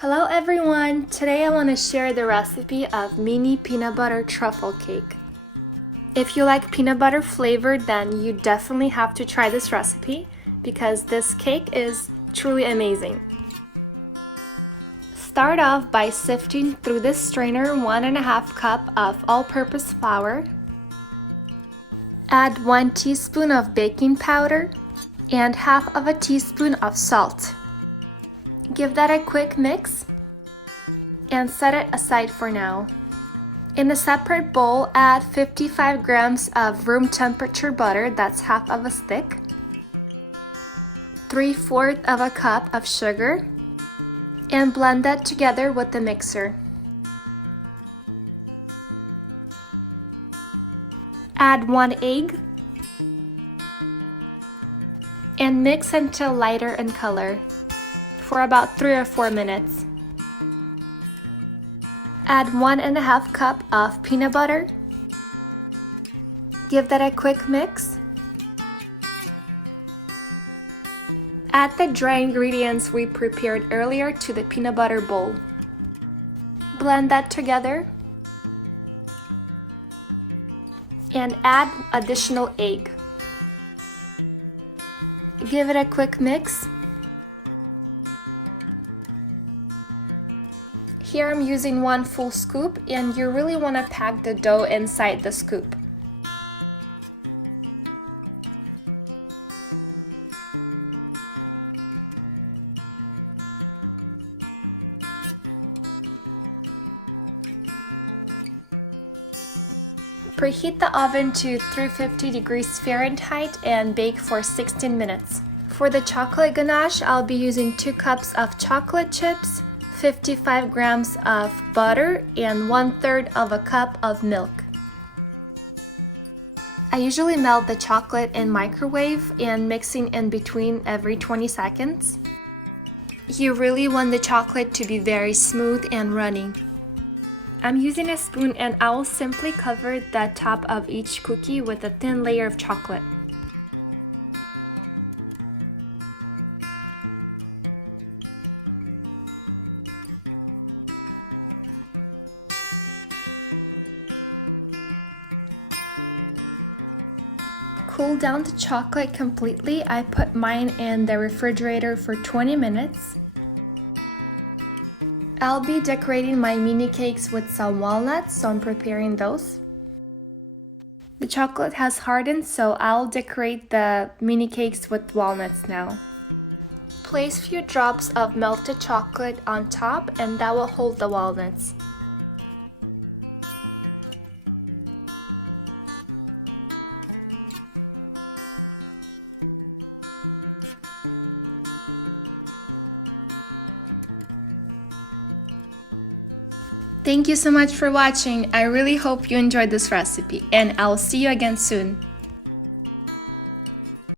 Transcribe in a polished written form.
Hello everyone! Today I want to share the recipe of mini peanut butter truffle cake. If you like peanut butter flavored, then you definitely have to try this recipe because this cake is truly amazing. Start off by sifting through this strainer 1.5 cup of all-purpose flour. Add 1 teaspoon of baking powder and half of a teaspoon of salt. Give that a quick mix and set it aside for now. In a separate bowl, add 55 grams of room temperature butter, that's half of a stick, 3/4 of a cup of sugar, and blend that together with the mixer. Add 1 egg and mix until lighter in color for about 3 or 4 minutes. Add 1.5 cup of peanut butter. Give that a quick mix. Add the dry ingredients we prepared earlier to the peanut butter bowl. Blend that together and add additional egg. Give it a quick mix. Here I'm using 1 full scoop, and you really want to pack the dough inside the scoop. Preheat the oven to 350 degrees Fahrenheit and bake for 16 minutes. For the chocolate ganache, I'll be using 2 cups of chocolate chips, 55 grams of butter, and 1/3 of a cup of milk. I usually melt the chocolate in microwave and mixing in between every 20 seconds. You really want the chocolate to be very smooth and runny. I'm using a spoon and I will simply cover the top of each cookie with a thin layer of chocolate. Cool down the chocolate completely. I put mine in the refrigerator for 20 minutes. I'll be decorating my mini cakes with some walnuts, so I'm preparing those. The chocolate has hardened, so I'll decorate the mini cakes with walnuts now. Place a few drops of melted chocolate on top, and that will hold the walnuts. Thank you so much for watching. I really hope you enjoyed this recipe, and I'll see you again soon.